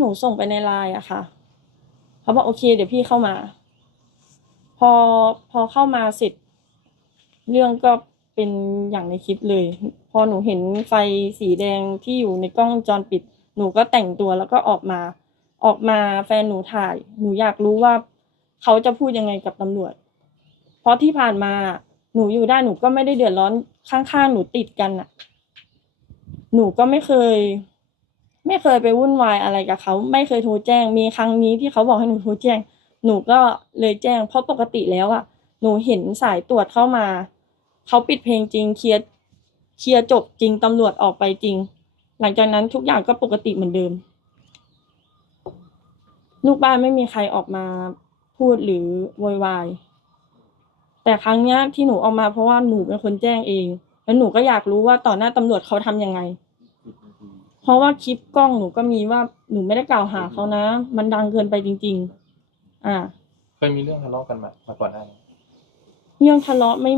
หนูส่งไปในไลน์อะค่ะ เขาบอกโอเค เดี๋ยวพี่เข้ามา พอพอเข้ามาเสร็จ เรื่องก็เป็นอย่างในคลิปเลย พอหนูเห็นไฟสีแดงที่อยู่ในกล้องจรปิด หนูก็แต่งตัวแล้วก็ออกมา ออกมาแฟนหนูถ่าย หนูอยากรู้ว่า เขาจะพูดยังไงกับตำรวจ เพราะที่ผ่านมาหนูอยู่ได้หนูก็ไม่ได้เดือดร้อนข้างๆหนูติดกันอะหนูก็ไม่เคย ไม่เคยไปวุ่นวายอะไรกับเขา ไม่เคยโทรแจ้ง มีครั้งนี้ที่เขาบอกให้หนูโทรแจ้ง หนูก็เลยแจ้ง เพราะปกติแล้วอะหนูเห็นสายตรวจเข้ามา เขาปิดเพลงจริง เคลียร์ เคลียร์จบจริง ตำรวจออกไปจริง หลังจากนั้นทุกอย่างก็ปกติเหมือนเดิม ลูกบ้านไม่มีใครออกมาพูดหรือโวยวาย แต่ครั้งเนี้ยที่หนูออกมาเพราะว่าหนูเป็นคนแจ้งเอง แล้วหนูก็อยากรู้ว่าต่อหน้าตำรวจเขาทำยังไง เพราะว่าคลิปกล้องหนูก็มีว่าหนูไม่ได้กล่าวหาเขานะ มันดังเกินไปจริง ๆ อ่า เคยมีเรื่องทะเลาะกันมามาก่อนหน้านี้ เรื่องทะเลาะไม่